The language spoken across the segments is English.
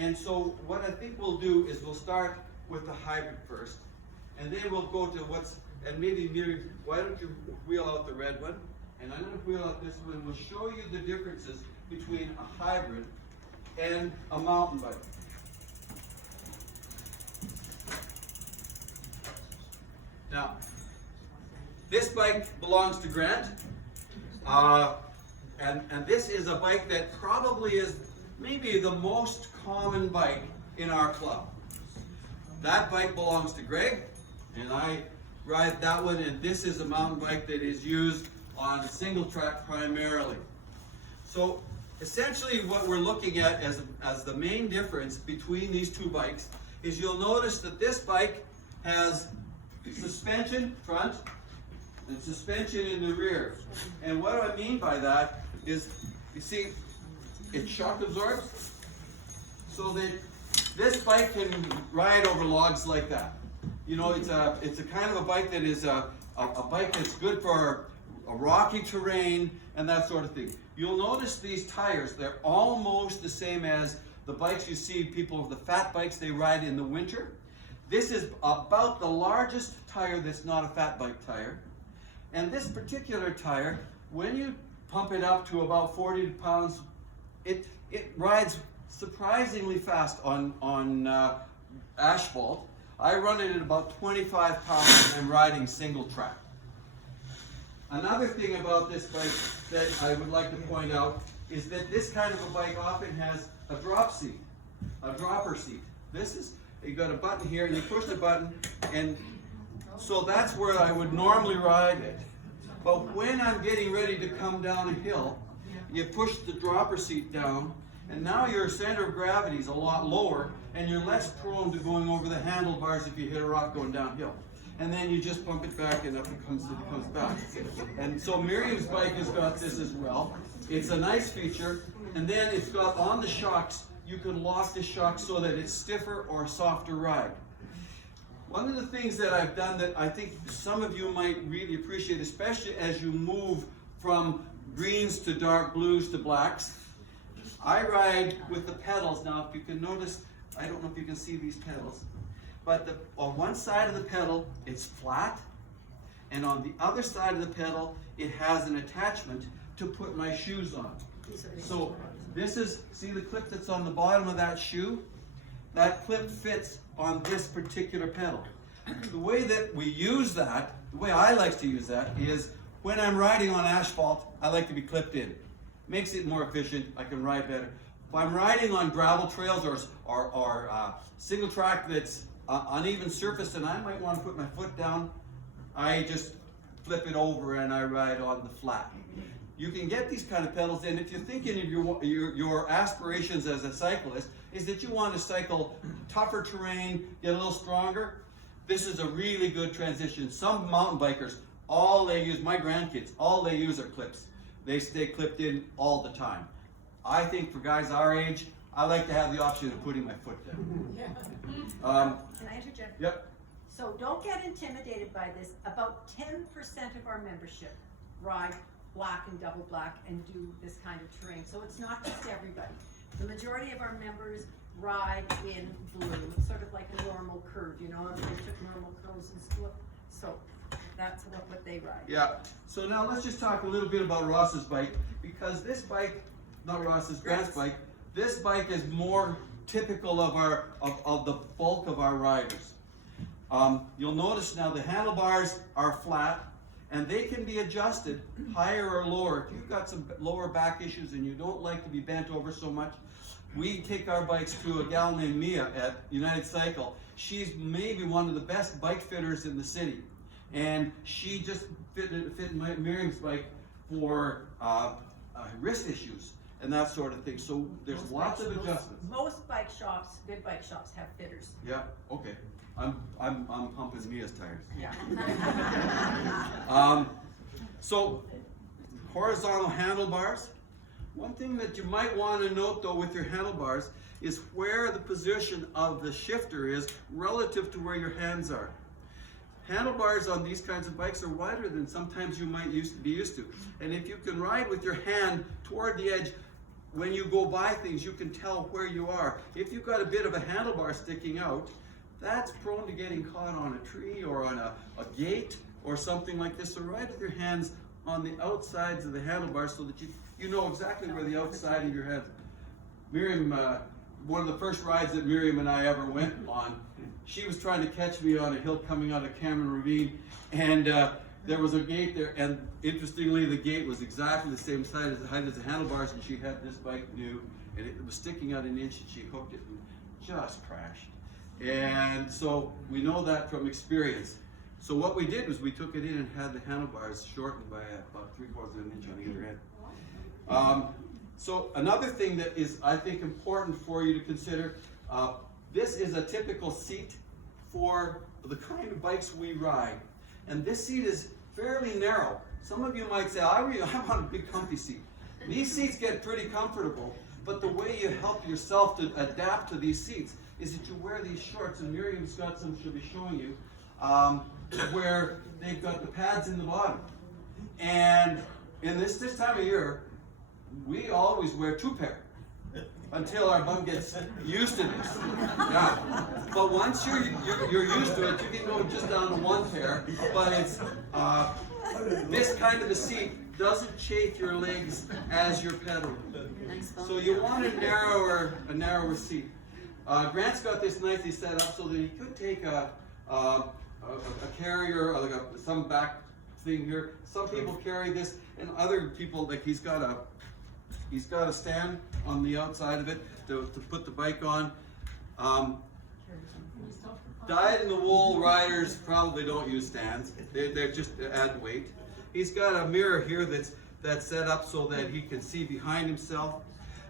And so what I think we'll do is we'll start with the hybrid first, and then we'll go to and maybe Miri, why don't you wheel out the red one, and I'm going to wheel out this one. We'll show you the differences between a hybrid and a mountain bike. Now, this bike belongs to Grant, and this is a bike that probably is maybe the most common bike in our club. That bike belongs to Greg, and I ride that one, and this is a mountain bike that is used on single track primarily. So essentially what we're looking at as the main difference between these two bikes is you'll notice that this bike has suspension front and suspension in the rear. And what I mean by that is, you see, it shock absorbs, so that this bike can ride over logs like that. You know, it's a kind of a bike that is a bike that's good for a rocky terrain and that sort of thing. You'll notice these tires, they're almost the same as the bikes you see people, the fat bikes they ride in the winter. This is about the largest tire that's not a fat bike tire. And this particular tire, when you pump it up to about 40 pounds, it rides surprisingly fast on asphalt. I run it at about 25 pounds and I'm riding single track. Another thing about this bike that I would like to point out is that this kind of a bike often has a drop seat, a dropper seat. This is, you got a button here and you push the button, and so that's where I would normally ride it. But when I'm getting ready to come down a hill, you push the dropper seat down, and now your center of gravity is a lot lower, and you're less prone to going over the handlebars if you hit a rock going downhill. And then you just pump it back and up it comes back. And so Miriam's bike has got this as well. It's a nice feature. And then it's got on the shocks, you can lock the shocks so that it's stiffer or softer ride. One of the things that I've done that I think some of you might really appreciate, especially as you move from greens to dark blues to blacks, I ride with the pedals. Now, if you can notice, I don't know if you can see these pedals, but on one side of the pedal, it's flat, and on the other side of the pedal, it has an attachment to put my shoes on. So this is, see the clip that's on the bottom of that shoe? That clip fits on this particular pedal. The way that we use that, the way I like to use that is when I'm riding on asphalt, I like to be clipped in. Makes it more efficient, I can ride better. If I'm riding on gravel trails or single track that's uneven surface and I might want to put my foot down, I just flip it over and I ride on the flat. You can get these kind of pedals, and if you're thinking of your aspirations as a cyclist is that you want to cycle tougher terrain, get a little stronger, this is a really good transition. Some mountain bikers, all they use, my grandkids, all they use are clips. They stay clipped in all the time. I think for guys our age, I like to have the option of putting my foot down. Can I interject? Yep. So don't get intimidated by this. About 10% of our membership ride black and double black and do this kind of terrain. So it's not just everybody. The majority of our members ride in blue. It's sort of like a normal curve, you know, they took normal curves in school. So that's what they ride. Yeah. So now let's just talk a little bit about Ross's bike, because this bike, not Ross's, Grant's bike, this bike is more typical of the bulk of our riders. You'll notice now the handlebars are flat and they can be adjusted higher or lower. If you've got some lower back issues and you don't like to be bent over so much, we take our bikes to a gal named Mia at United Cycle. She's maybe one of the best bike fitters in the city. And she just fit Miriam's bike for wrist issues and that sort of thing. So there's lots of adjustments. Most bike shops, good bike shops, have fitters. Yeah, okay. I'm pumping Mia's tires. Yeah. So horizontal handlebars. One thing that you might want to note though with your handlebars is where the position of the shifter is relative to where your hands are. Handlebars on these kinds of bikes are wider than sometimes you might be used to. And if you can ride with your hand toward the edge, when you go by things, you can tell where you are. If you've got a bit of a handlebar sticking out, that's prone to getting caught on a tree or on a gate or something like this. So right with your hands on the outsides of the handlebars so that you know exactly where the outside of your head. Miriam, one of the first rides that Miriam and I ever went on, she was trying to catch me on a hill coming out of Cameron Ravine, and there was a gate there, and interestingly the gate was exactly the same height as the handlebars, and she had this bike new, and it was sticking out an inch, and she hooked it and just crashed. And so we know that from experience. So what we did was we took it in and had the handlebars shortened by about 3/4 of an inch on either end. So another thing that is, I think, important for you to consider, this is a typical seat for the kind of bikes we ride. And this seat is fairly narrow. Some of you might say, I want a big comfy seat. These seats get pretty comfortable, but the way you help yourself to adapt to these seats is that you wear these shorts, and Miriam's got some she'll be showing you, where they've got the pads in the bottom. And in this time of year, we always wear 2 pair until our bum gets used to this. Yeah. But once you're used to it, you can go just down to 1 pair. But it's this kind of a seat doesn't chafe your legs as you're pedaling. So you want a narrower seat. Grant's got this nicely set up so that he could take a carrier, like some back thing here. Some people carry this, and other people, like he's got a stand on the outside of it to put the bike on. Dyed-in-the-wool riders probably don't use stands. They're just add weight. He's got a mirror here that's set up so that he can see behind himself.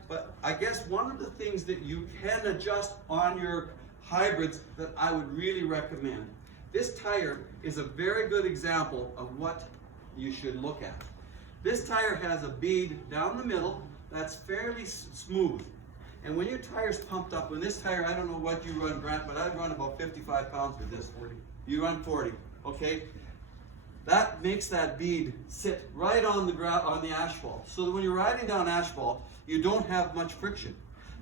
But I guess one of the things that you can adjust on your hybrids that I would really recommend, this tire is a very good example of what you should look at. This tire has a bead down the middle that's fairly smooth. And when your tire's pumped up, when this tire, I don't know what you run, Grant, but I run about 55 pounds with this. 40. You run 40, okay? That makes that bead sit right on the asphalt. So that when you're riding down asphalt, you don't have much friction.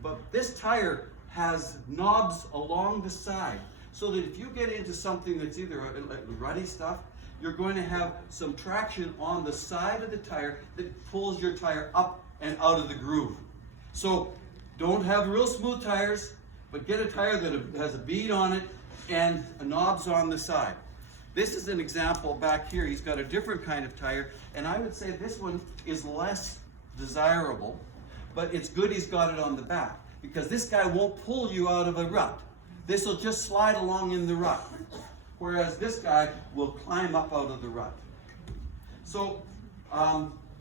But this tire has knobs along the side, so that if you get into something that's either ruddy stuff, you're going to have some traction on the side of the tire that pulls your tire up and out of the groove. So don't have real smooth tires, but get a tire that has a bead on it and knobs on the side. This is an example back here. He's got a different kind of tire, and I would say this one is less desirable, but it's good he's got it on the back, because this guy won't pull you out of a rut. This will just slide along in the rut, whereas this guy will climb up out of the rut. So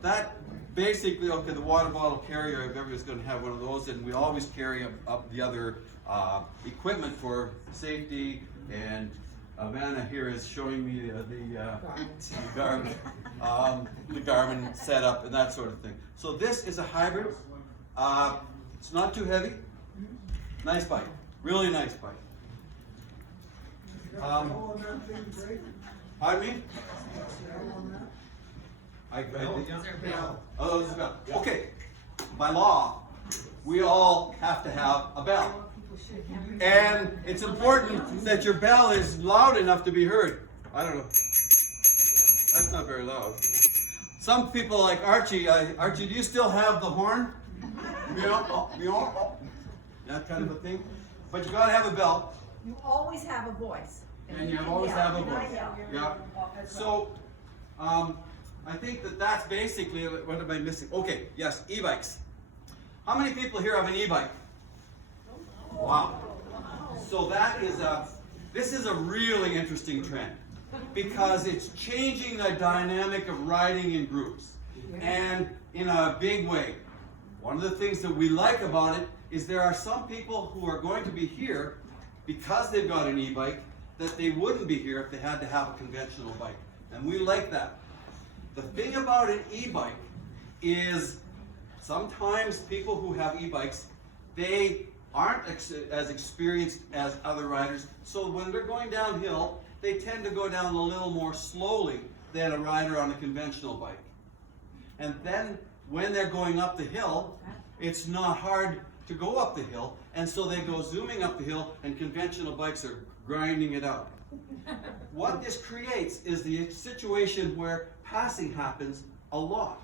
that basically, okay, the water bottle carrier, everybody's going to have one of those, and we always carry up the other equipment for safety. And Vanna here is showing me the Garmin setup and that sort of thing. So this is a hybrid. It's not too heavy. Nice bike. Really nice bike. Pardon me? Oh, there's a bell. Okay. By law, we all have to have a bell. And it's important that your bell is loud enough to be heard. I don't know. That's not very loud. Some people like Archie. Archie, do you still have the horn? That kind of a thing. But you gotta have a bell. You always have a voice. And you always have a voice. Yeah. So, I think that's basically, what am I missing? Okay, yes, e-bikes. How many people here have an e-bike? Wow. So this is a really interesting trend, because it's changing the dynamic of riding in groups, and in a big way. One of the things that we like about it is there are some people who are going to be here because they've got an e-bike that they wouldn't be here if they had to have a conventional bike. And we like that. The thing about an e-bike is sometimes people who have e-bikes, they aren't as experienced as other riders. So when they're going downhill, they tend to go down a little more slowly than a rider on a conventional bike. And then when they're going up the hill, it's not hard to go up the hill, and so they go zooming up the hill, and conventional bikes are grinding it out. What this creates is the situation where passing happens a lot.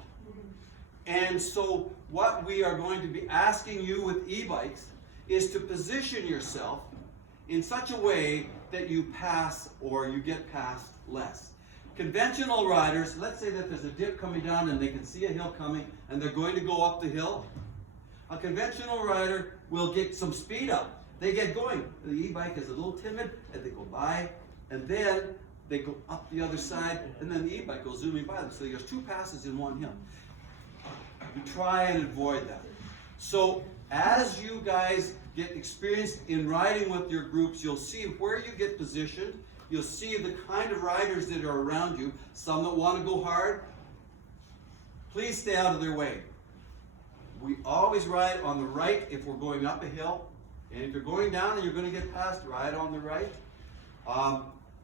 And so what we are going to be asking you with e-bikes is to position yourself in such a way that you pass or you get past less. Conventional riders, let's say that there's a dip coming down and they can see a hill coming and they're going to go up the hill. A conventional rider will get some speed up. They get going. The e-bike is a little timid and they go by, and then they go up the other side, and then the e-bike goes zooming by them. So there's 2 passes in one hill. We try and avoid that. So as you guys get experienced in riding with your groups, you'll see where you get positioned. You'll see the kind of riders that are around you. Some that want to go hard, please stay out of their way. We always ride on the right if we're going up a hill. And if you're going down and you're going to get past, ride on the right.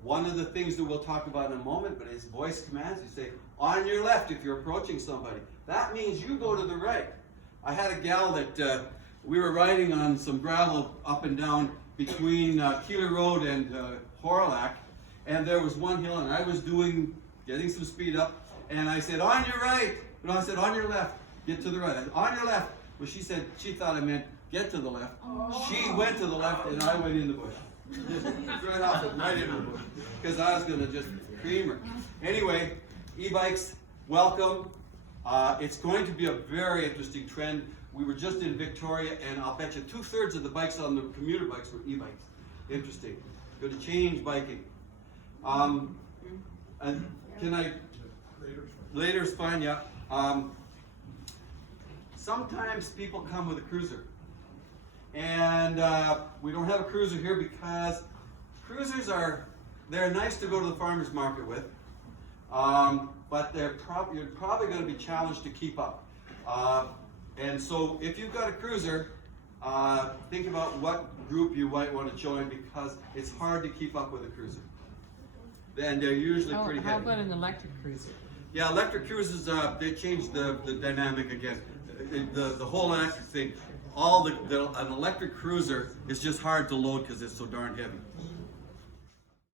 One of the things that we'll talk about in a moment, but it's voice commands. You say, on your left if you're approaching somebody. That means you go to the right. I had a gal that we were riding on some gravel up and down between Keeler Road and Horlack, and there was one hill, and I was getting some speed up, and I said, on your right. No, I said, on your left. Get to the right. I said, on your left. Well, she said, she thought I meant get to the left. Oh. She went to the left, and I went in the bush. Just right off it, right in the bush, because I was going to just cream her. Anyway, e-bikes, welcome. It's going to be a very interesting trend. We were just in Victoria, and I'll bet you 2/3 of the bikes on the commuter bikes were e-bikes. Interesting. Going to change biking. And can I? Later's fine, yeah. Sometimes people come with a cruiser. And we don't have a cruiser here because cruisers they're nice to go to the farmer's market with, but you're probably going to be challenged to keep up. And so if you've got a cruiser, think about what group you might want to join, because it's hard to keep up with a cruiser. And they're usually pretty heavy. How about an electric cruiser? Yeah, electric cruisers, they changed the dynamic again. The whole electric thing. An electric cruiser is just hard to load because it's so darn heavy.